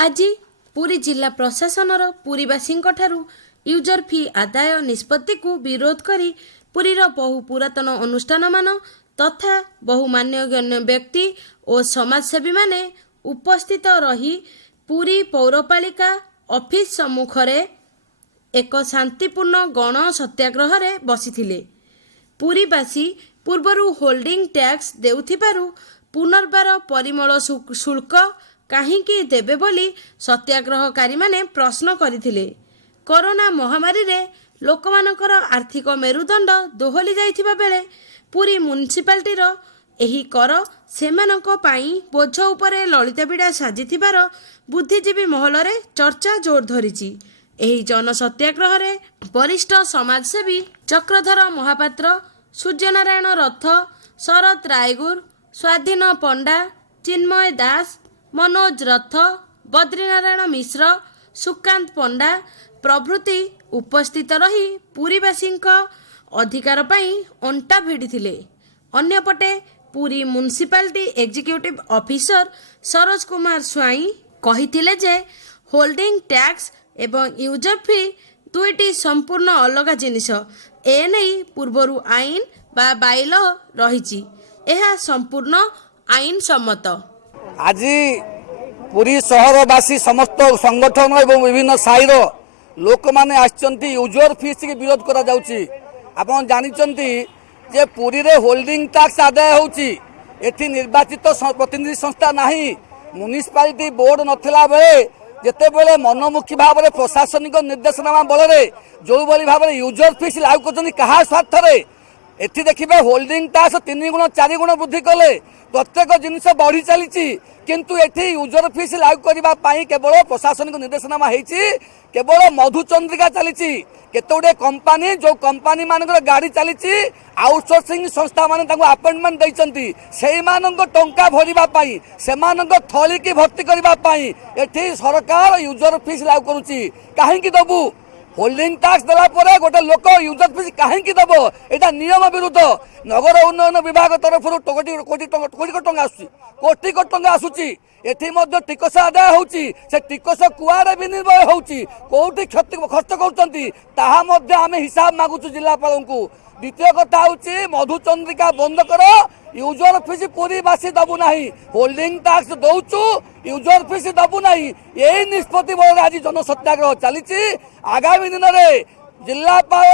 आज पुरी जिला प्रशासनर पुरीवासी यूजर फी आदाय निष्पत्ति को विरोध करी पुरीर बहु पुरातन अनुष्ठान मान तथा बहु मान्यगण्य व्यक्ति और समाजसेवी माने उपस्थित रही पुरी पौरपालिका ऑफिस सम्मुखरे एक शांतिपूर्ण गण सत्याग्रह रे बसिथिले। पुरीवासी पूर्वरु होल्डिंग टैक्स देउथिबारु पुनर्बार परिमल शुल्क काहींकी देबे बोली सत्याग्रहकारी माने प्रश्न करथिले। कोरोना महामारी रे लोकमानकर आर्थिक मेरुदंड दोहली जाइथिबा बेले पुरी म्युनिसिपालिटीर एही कर सेमानक पाई बोझ उपरे ललिता बिड़ा साजिथिबार बुद्धिजीवी महल रे चर्चा जोर धरिछि। एही जन सत्याग्रह रे वरिष्ठ समाजसेवी चक्रधर महापात्र, सूर्यनारायण रथ, शरद रायगुर, स्वाधीन पंडा, चिन्मय दास, मनोज रथ, बद्रीनारायण मिश्र, सुकांत पंडा प्रभृति उपस्थित रही पुरीवासी अधिकार पाई अंटा भिड़िथिले। अन्यपटे Puri municipality executive officer Saroj Kumar Swain कहिथिले जे होल्डिंग टैक्स एवं यूजर फी दुईटी संपूर्ण अलग जिनिस। एने पूर्वरु आईन बा बाइल रहिछि, एहा संपूर्ण आईन सम्मत। आज पुरी सहरवासी समस्त संगठन एवं विभिन्न साइर लोक माने आछंती यूजर फीस के विरोध करा जाउची। आपण जानिचंती जे पुरी रे होल्डिंग टैक्स आदाय होउची, एथि निर्वाचित प्रतिनिधि संस्था नाही। म्युनिसिपालिटी बोर्ड नथिला बेले जेते बेले मनमुखी भाव में प्रशासनिक निर्देशनामा बल जो भाव में यूजर फीस लागू करछंती कहा स्वार्थ रे। एथि देखिबे होल्डिंग टैक्स 3 गुण 4 गुण वृद्धि कले प्रत्येक जिनिस बढ़ी चली, किंतु एथि यूजर फीस लागू करबा पाई केवल प्रशासनिक निर्देशनामा हेछि। केवल मधुचंद्रिका चली केते गुडे कंपनी जो कंपनी मानकर गाड़ी चली आउटसोर्सिंग संस्था माने तांको अपॉइंटमेंट दैचंती सेही मानक टंका भरिबा पाई सेमानक थली की भर्ती करबा पाई एथि सरकार यूजर फीस लागू करूची। काहेकि दबु होल्डिंग टैक्स देला परे गोटे लोक यूजर फीस काहेकि दब? एटा नियम विरुद्ध। नगर उन्नयन विभाग तरफ कोटी टंका आसुची, एथि मध्य टिकस आदाय होउची। से टिकस कुआरे विनिमय होउची, कोठी खर्च करउचंती ताहा मध्य आमे हिसाब मागुचु जिल्लापाल को। द्वितीय कथा होउची मधुचंद्रिका बंद कर, यूजर फीस पुरीवासी दबु नाही। होल्डिंग टैक्स दउचु, यूजर फीस दबु नाही। यही निष्पत्ति बल आज जन सत्याग्रह चली। आगामी दिन में जिल्लापाल